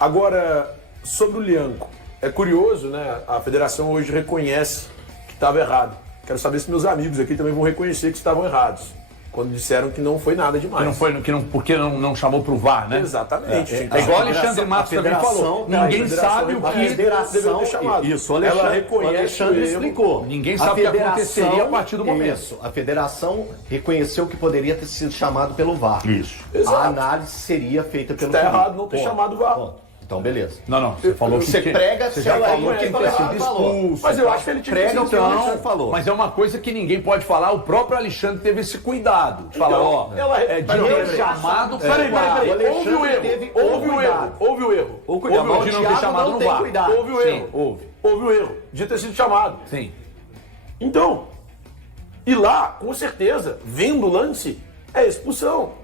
Agora, sobre o Lianco, é curioso, né? A federação hoje reconhece que estava errado. Quero saber se meus amigos aqui também vão reconhecer que estavam errados. Quando disseram que não foi nada demais. Porque não chamou pro VAR, né? Exatamente. É igual o Alexandre Matos também falou. Ninguém sabe o que... Federação, chamado. Isso, ela reconhece o Alexandre explicou. Ninguém sabe o que aconteceria a partir do momento. Isso, a federação reconheceu que poderia ter sido chamado pelo VAR. Isso. Exato. A análise seria feita pelo Está Felipe. errado não ter chamado o VAR. Ponto. Então, beleza. Não, você falou que... Você prega, você já falou que então tinha sido expulso. Mas eu acho que ele tinha Prega sido o que o expulso. Alexandre falou. Mas é uma coisa que ninguém pode falar. O próprio Alexandre teve esse cuidado. De falar, ó, de ter chamado pro Peraí, VAR. houve o erro. Houve o erro. O cuidado. Houve de não ter chamado no VAR. Houve o Sim, erro. Houve o erro de ter sido chamado. Sim. Então, e lá, com certeza, vendo o lance, é expulsão.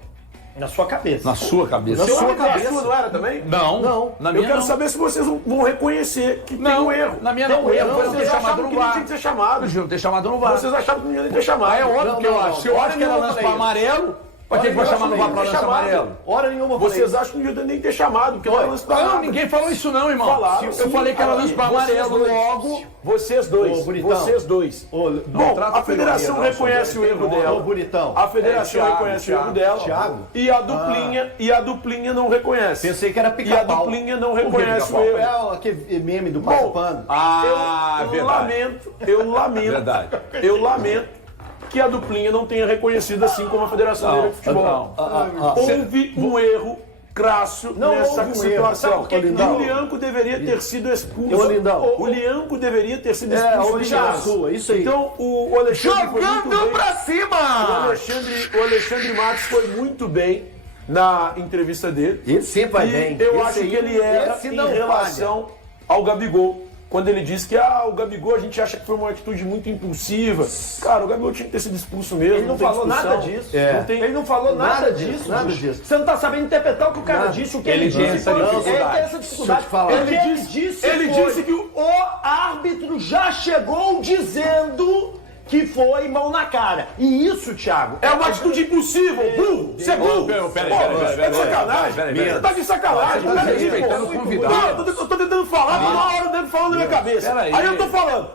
Na sua cabeça. Na sua cabeça. Na sua sua cabeça cabeça. não era também? Não. Na minha Eu quero não. saber se vocês vão reconhecer que tem um erro. Na minha Tem não. um erro. Foi não ter Vocês chamado achavam no que não VAR. tinha que ser chamado. Não ter chamado no VAR. Vocês achavam que não tinha que ter chamado. É óbvio que eu acho. Se eu acho que era lance para amarelo, pra que vai chamar no VAR para lance amarelo? Hora nenhuma eu falei Vocês isso. acham que não devia nem ter chamado, porque não era lance pra Não, nada. ninguém falou isso não, irmão. Falaram, Eu sim. falei que era lance para Vocês amarelo dois. logo. Vocês dois. Ô, bonitão. Vocês dois. Bom, trata a federação com ironia, não, reconhece o erro Ô, dela. bonitão. A federação reconhece o erro dela. Thiago. E a duplinha não reconhece. Pensei que era E a pica-pau. duplinha não reconhece o erro. É aquele meme do Passo Pano. Ah, eu lamento que a duplinha não tenha reconhecido assim como a Federação de Futebol. Houve um erro crasso nessa houve um situação. erro. Sabe por que que E não? o Lianco deveria ter sido expulso. Ô, Lindão. O Lianco deveria ter sido expulso. obrigação sua, isso aí. Então o Alexandre foi muito Jogando bem. pra cima! O Alexandre Matos foi muito bem na entrevista dele. Ele sempre vai E bem. eu Esse acho aí, que ele era esse em não relação ao Gabigol. Quando ele disse que o Gabigol a gente acha que foi uma atitude muito impulsiva. Cara, o Gabigol tinha que ter sido expulso mesmo. Ele não tem falou discussão. nada disso. Não tem... Ele não falou nada disso. Nada bicho. disso. Você não tá sabendo interpretar o que o cara disse, o que ele tem disse. essa Ele dificuldade. tem essa dificuldade. Deixa eu te falar. O que ele disse ele foi, disse que o árbitro já chegou dizendo que foi mão na cara. E isso, Thiago, é uma atitude impossível, burro! Você é burro! Peraí, Tá de sacanagem! peraí. Você tá de sacanagem! Você tá Peraí, desrespeitando pô. o convidado. Não, eu tô tentando falar, tá uma hora dentro falando na minha cabeça. Peraí. Aí eu tô falando.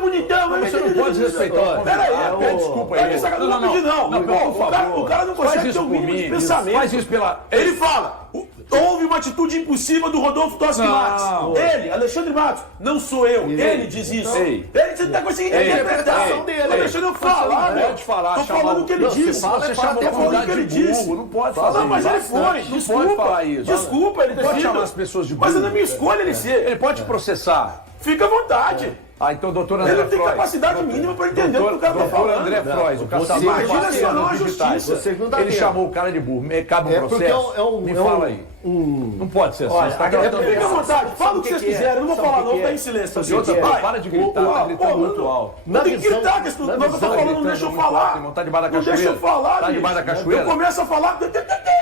Bonitão, Você não pode desrespeitar o Peraí, convidado. Pede desculpa aí. Tá de sacanagem, não vou pedir não. Não, Pô, por favor. o cara não Faz consegue ter isso o por mínimo de mim. pensamento. Faz isso pela... Ele fala, houve uma atitude impulsiva do Rodolfo Toschi Não. Matos. Ele, Alexandre Matos, não sou eu. Ele diz isso. Ei. Ele, você não tá conseguindo Ei. interpretar. Ei. Tá deixando eu falar, Não meu. pode falar, Tô chamar falando o- o que ele Não, disse. você fala, você chama Tô o falando o convidado que ele de burro, disse. não pode fazer Não, mas isso. ele foi. Não Desculpa. pode falar isso. Desculpa, ele Não pode ter chamar sido. as pessoas de Mas é burro. da minha escolha ele ser. Ele pode te processar. Fica à vontade. Então, doutor André Ele não tem Frois. capacidade mínima para entender o que o cara tá Doutor falando. André Frois, o caçador você- de imagina passagens se não há digitais. justiça. Você não tá Ele vendo. chamou o cara de burro. Cabe um É porque processo? Me fala aí. Não pode ser assim. Você tá tratando Fica à errado. vontade. Fala o que vocês quiserem. Eu não vou falar não, tá em silêncio. E outra, Vai. para de gritar, tá gritando muito alto. Não tem que visão- gritar, que isso na não eu tô visão, falando, não deixa eu falar. Irmão, tá debaixo da Não deixa eu cachoeira? falar, Tá debaixo da bicho. cachoeira? Eu começo a falar.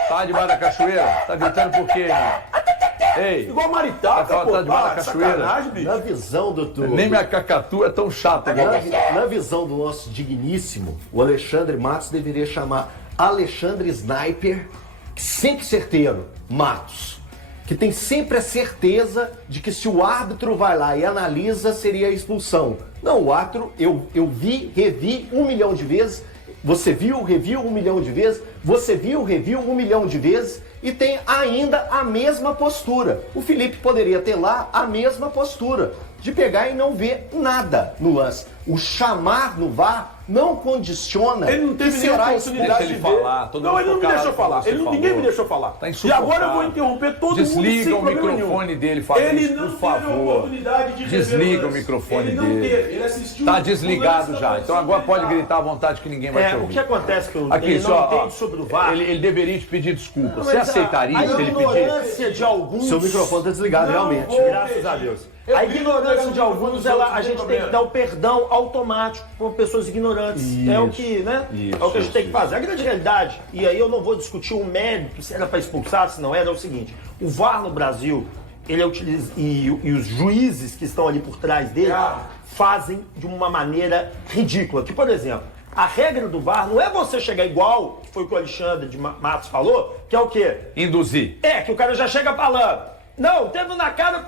Tá debaixo da cachoeira? Tá gritando por quê, irmão? Ei, Igual maritaca, Tá pô. debaixo da Para, cachoeira. sacanagem, bicho. Na visão do... nem minha cacatu é tão chata. Na visão do nosso digníssimo, o Alexandre Matos deveria chamar Alexandre Sniper, sempre certeiro, Matos. Que tem sempre a certeza de que se o árbitro vai lá e analisa, seria a expulsão. Não, o árbitro, eu vi, revi 1 milhão de vezes, você viu, reviu 1 milhão de vezes, você viu, reviu 1 milhão de vezes e tem ainda a mesma postura. O Felipe poderia ter lá a mesma postura, de pegar e não ver nada no lance. O chamar no VAR não condiciona Ele não teve que nenhuma será oportunidade Deixa de ele ver. falar, todo Não, mundo ele não me ficou deixou calado falar. quando Ele, você ninguém falou. me deixou falar. Tá E insuportável. agora eu vou interromper todo mundo sem Desliga o problema microfone nenhum. dele, Fabrício, Ele não por teve favor. oportunidade de rever Desliga o lance. microfone ele não dele. Teve. Ele assistiu Tá o desligado lance já. da Então agora pode possibilidade. gritar à vontade que ninguém vai te o ouvir. que acontece que Aqui, ele só, não entende sobre o VAR. Ele deveria te pedir desculpa. Não, Você mas aceitaria a se ele pedir? ignorância de alguns... Seu microfone está desligado, realmente. vou Graças pedir. a Deus. Eu A grito ignorância pegando de o alguns, microfone dos a outros, gente não tem tem que dar o perdão automático para pessoas ignorantes. É o que, né? É o que a gente tem que fazer. A grande realidade, e aí eu não vou discutir o mérito, se era para expulsar, se não era, é o seguinte: o VAR no Brasil, ele é e os juízes que estão ali por trás dele fazem de uma maneira ridícula. Que, por exemplo, a regra do VAR não é você chegar igual, que foi o que o Alexandre de Matos falou, que é o quê? Induzir. É, que o cara já chega falando. Não, teve na cara.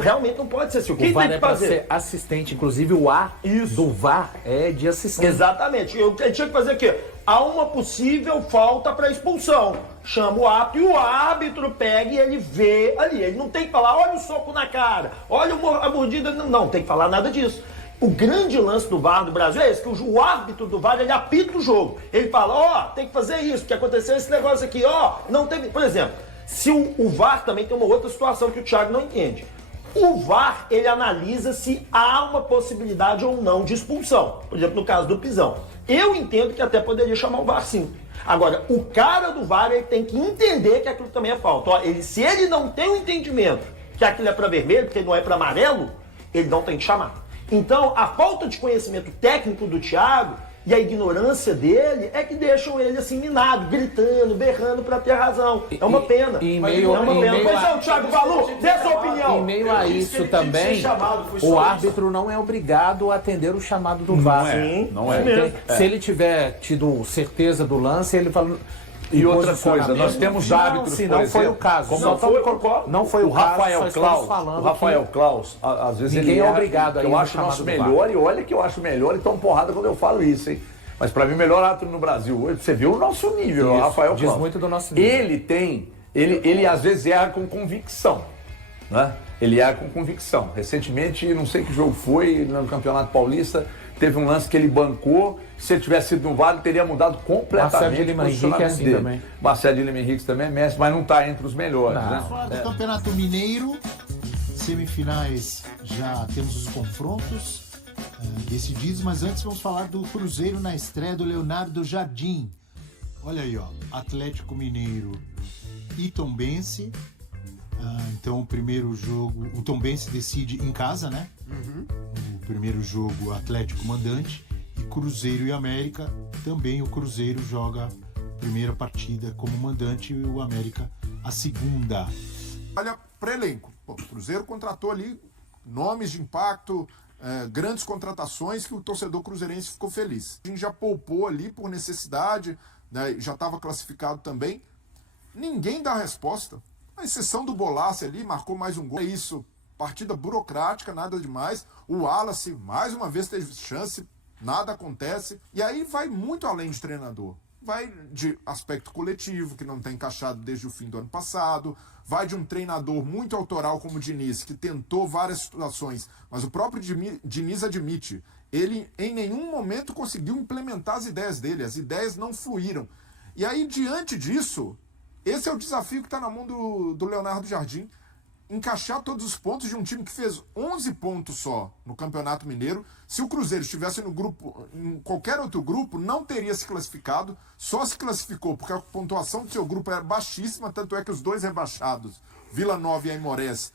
Realmente não pode ser assim. O que o VAR tem é que fazer? Ser assistente, inclusive o A do VAR é de assistente. Exatamente. Ele tinha que fazer o quê? Há uma possível falta para expulsão. Chama o árbitro e o árbitro pega e ele vê ali. Ele não tem que falar, olha o soco na cara, olha a mordida. Não tem que falar nada disso. O grande lance do VAR do Brasil é esse, que o árbitro do VAR, ele apita o jogo. Ele fala, tem que fazer isso, porque aconteceu esse negócio aqui, não teve... Por exemplo, se o VAR também tem uma outra situação que o Thiago não entende. O VAR, ele analisa se há uma possibilidade ou não de expulsão. Por exemplo, no caso do Pisão. Eu entendo que até poderia chamar o VAR sim. Agora, o cara do VAR, ele tem que entender que aquilo também é falta. Se ele não tem o entendimento que aquilo é para vermelho, porque não é para amarelo, ele não tem que chamar. Então, a falta de conhecimento técnico do Thiago e a ignorância dele é que deixam ele assim minado, gritando, berrando para ter razão. É uma pena. É uma pena. Pois é, o Thiago Valu, dê sua opinião. Em meio a isso também, o árbitro não é obrigado a atender o chamado do VAR. Não é. Se ele tiver tido certeza do lance, ele fala... E outra coisa, nós temos árbitros, não foi o caso. Não foi o Rafael Klaus. O Rafael Klaus, às vezes ninguém é obrigado a ir eu acho o nosso melhor, e olha que eu acho melhor, e toma porrada quando eu falo isso, hein? Mas pra mim, o melhor árbitro no Brasil hoje, você viu o nosso nível, o Rafael Klaus. Diz muito do nosso nível. Ele às vezes erra com convicção, né? Ele erra com convicção. Recentemente, não sei que jogo foi, no Campeonato Paulista, teve um lance que ele bancou. Se ele tivesse sido no VAR, ele teria mudado completamente Marcelo de Lima Henrique é assim dele. também. Marcelo de Lima Henrique também é mestre, mas não está entre os melhores. Né? Falar do Campeonato Mineiro, semifinais, já temos os confrontos decididos, mas antes vamos falar do Cruzeiro na estreia do Leonardo Jardim. Olha aí, Atlético Mineiro e Tombense. Então o primeiro jogo, o Tombense decide em casa, né? O primeiro jogo, Atlético mandante. E Cruzeiro e América, também o Cruzeiro joga a primeira partida como mandante e o América a segunda. Olha para elenco. O Cruzeiro contratou ali nomes de impacto, grandes contratações que o torcedor cruzeirense ficou feliz. A gente já poupou ali por necessidade, né, já estava classificado também. Ninguém dá a resposta. A exceção do Bolassi ali, marcou mais um gol. É isso, partida burocrática, nada demais. O Wallace, mais uma vez, teve chance, nada acontece. E aí vai muito além de treinador. Vai de aspecto coletivo, que não está encaixado desde o fim do ano passado. Vai de um treinador muito autoral como o Diniz, que tentou várias situações. Mas o próprio Diniz admite, ele em nenhum momento conseguiu implementar as ideias dele. As ideias não fluíram. E aí, diante disso, esse é o desafio que está na mão do Leonardo Jardim. Encaixar todos os pontos de um time que fez 11 pontos só no Campeonato Mineiro. Se o Cruzeiro estivesse no grupo, em qualquer outro grupo, não teria se classificado. Só se classificou porque a pontuação do seu grupo era baixíssima, tanto é que os dois rebaixados, Vila Nova e Aimorés,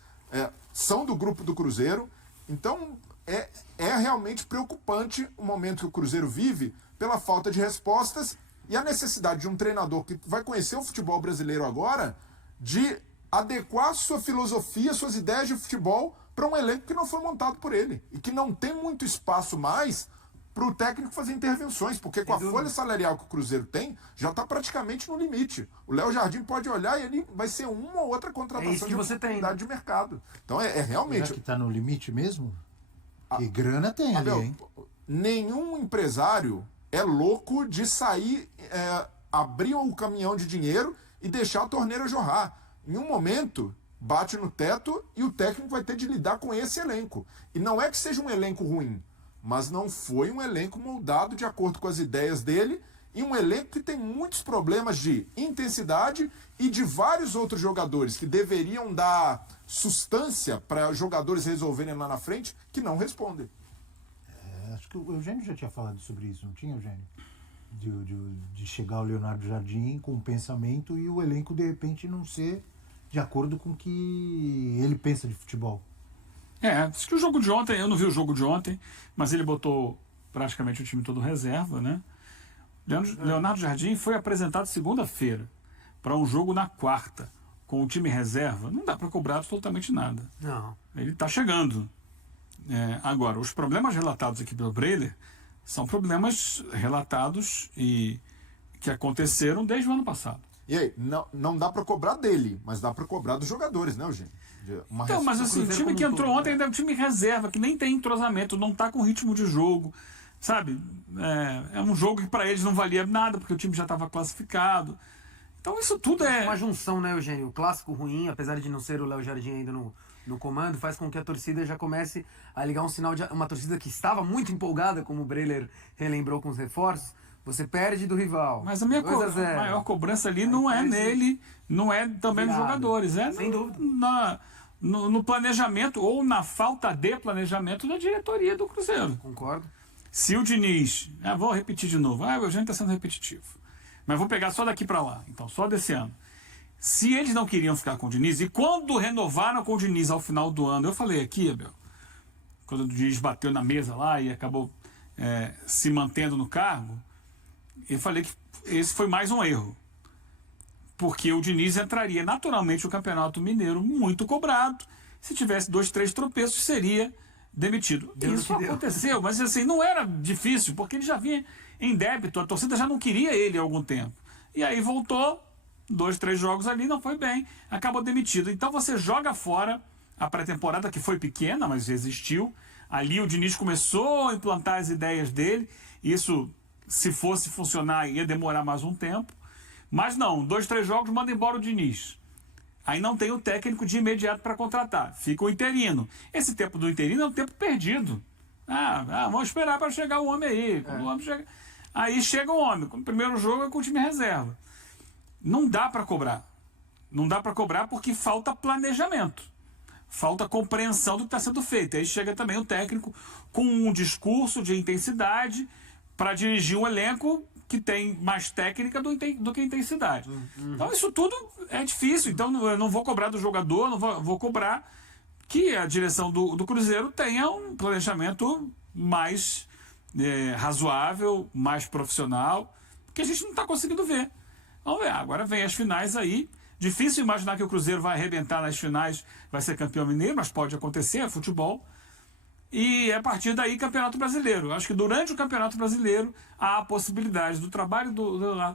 são do grupo do Cruzeiro. Então é realmente preocupante o momento que o Cruzeiro vive pela falta de respostas e a necessidade de um treinador que vai conhecer o futebol brasileiro agora de adequar sua filosofia, suas ideias de futebol para um elenco que não foi montado por ele e que não tem muito espaço mais para o técnico fazer intervenções, porque com a folha salarial que o Cruzeiro tem, já está praticamente no limite. O Léo Jardim pode olhar e ele vai ser uma ou outra contratação de oportunidade de mercado. Então realmente... Será que está no limite mesmo? Que grana tem ali, hein? Nenhum empresário é louco de sair, abrir o caminhão de dinheiro e deixar a torneira jorrar. Em um momento, bate no teto e o técnico vai ter de lidar com esse elenco. E não é que seja um elenco ruim, mas não foi um elenco moldado de acordo com as ideias dele e um elenco que tem muitos problemas de intensidade e de vários outros jogadores que deveriam dar sustância para jogadores resolverem lá na frente que não respondem. Acho que o Eugênio já tinha falado sobre isso, não tinha, Eugênio? De chegar o Leonardo Jardim com um pensamento e o elenco de repente não ser de acordo com o que ele pensa de futebol. Acho que o jogo de ontem, eu não vi o jogo de ontem, mas ele botou praticamente o time todo reserva, né? Leonardo Jardim foi apresentado segunda-feira para um jogo na quarta, com o time reserva. Não dá para cobrar absolutamente nada. Não. Ele está chegando. Agora, os problemas relatados aqui pelo Breler são problemas relatados e que aconteceram desde o ano passado. E aí, não dá para cobrar dele, mas dá para cobrar dos jogadores, né, Eugênio? Então, mas assim, o time que entrou ontem ainda é um time reserva, que nem tem entrosamento, não tá com ritmo de jogo, sabe? É um jogo que para eles não valia nada, porque o time já estava classificado. Então isso tudo é... Uma junção, né, Eugênio? O clássico ruim, apesar de não ser o Léo Jardim ainda no comando, faz com que a torcida já comece a ligar um sinal de... Uma torcida que estava muito empolgada, como o Breler relembrou com os reforços, você perde do rival. Mas a maior cobrança ali não é nele, não é também nos jogadores. Sem dúvida. No planejamento ou na falta de planejamento da diretoria do Cruzeiro. Concordo. Se o Diniz... vou repetir de novo. O Eugênio está sendo repetitivo. Mas vou pegar só daqui para lá. Então, só desse ano. Se eles não queriam ficar com o Diniz, e quando renovaram com o Diniz ao final do ano, eu falei aqui, Abel, quando o Diniz bateu na mesa lá e acabou se mantendo no cargo, eu falei que esse foi mais um erro. Porque o Diniz entraria naturalmente no Campeonato Mineiro muito cobrado. Se tivesse 2, 3 tropeços, seria demitido. Isso aconteceu, mas assim, não era difícil, porque ele já vinha em débito, a torcida já não queria ele há algum tempo. E aí voltou, 2, 3 jogos ali, não foi bem, acabou demitido. Então você joga fora a pré-temporada, que foi pequena, mas existiu. Ali o Diniz começou a implantar as ideias dele. Isso, se fosse funcionar, ia demorar mais um tempo. Mas não, 2, 3 jogos, manda embora o Diniz. Aí não tem o técnico de imediato para contratar. Fica o interino. Esse tempo do interino é um tempo perdido. Vamos esperar para chegar o homem aí. Quando o homem chega... Aí chega o homem. O primeiro jogo é com o time reserva. Não dá para cobrar. Não dá para cobrar porque falta planejamento. Falta compreensão do que está sendo feito. Aí chega também o técnico com um discurso de intensidade para dirigir um elenco que tem mais técnica do que intensidade. Então isso tudo é difícil. Então eu não vou cobrar do jogador, não vou cobrar que a direção do Cruzeiro tenha um planejamento mais razoável, mais profissional, que a gente não está conseguindo ver. Vamos ver, agora vem as finais aí. Difícil imaginar que o Cruzeiro vai arrebentar nas finais, vai ser campeão mineiro, mas pode acontecer, é futebol. E a partir daí, Campeonato Brasileiro. Acho que durante o Campeonato Brasileiro há a possibilidade do trabalho do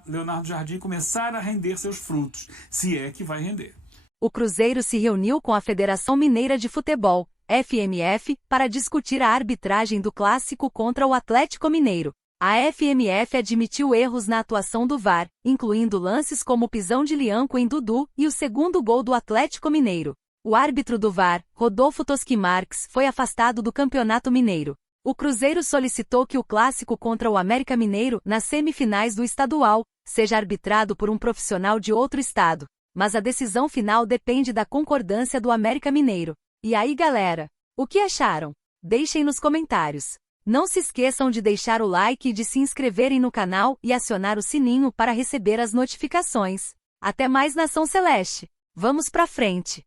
Leonardo Jardim começar a render seus frutos, se é que vai render. O Cruzeiro se reuniu com a Federação Mineira de Futebol, FMF, para discutir a arbitragem do clássico contra o Atlético Mineiro. A FMF admitiu erros na atuação do VAR, incluindo lances como o pisão de Lianco em Dudu e o segundo gol do Atlético Mineiro. O árbitro do VAR, Rodolfo Toschi Marques, foi afastado do Campeonato Mineiro. O Cruzeiro solicitou que o clássico contra o América Mineiro, nas semifinais do estadual, seja arbitrado por um profissional de outro estado. Mas a decisão final depende da concordância do América Mineiro. E aí, galera? O que acharam? Deixem nos comentários. Não se esqueçam de deixar o like e de se inscreverem no canal e acionar o sininho para receber as notificações. Até mais, Nação Celeste! Vamos pra frente!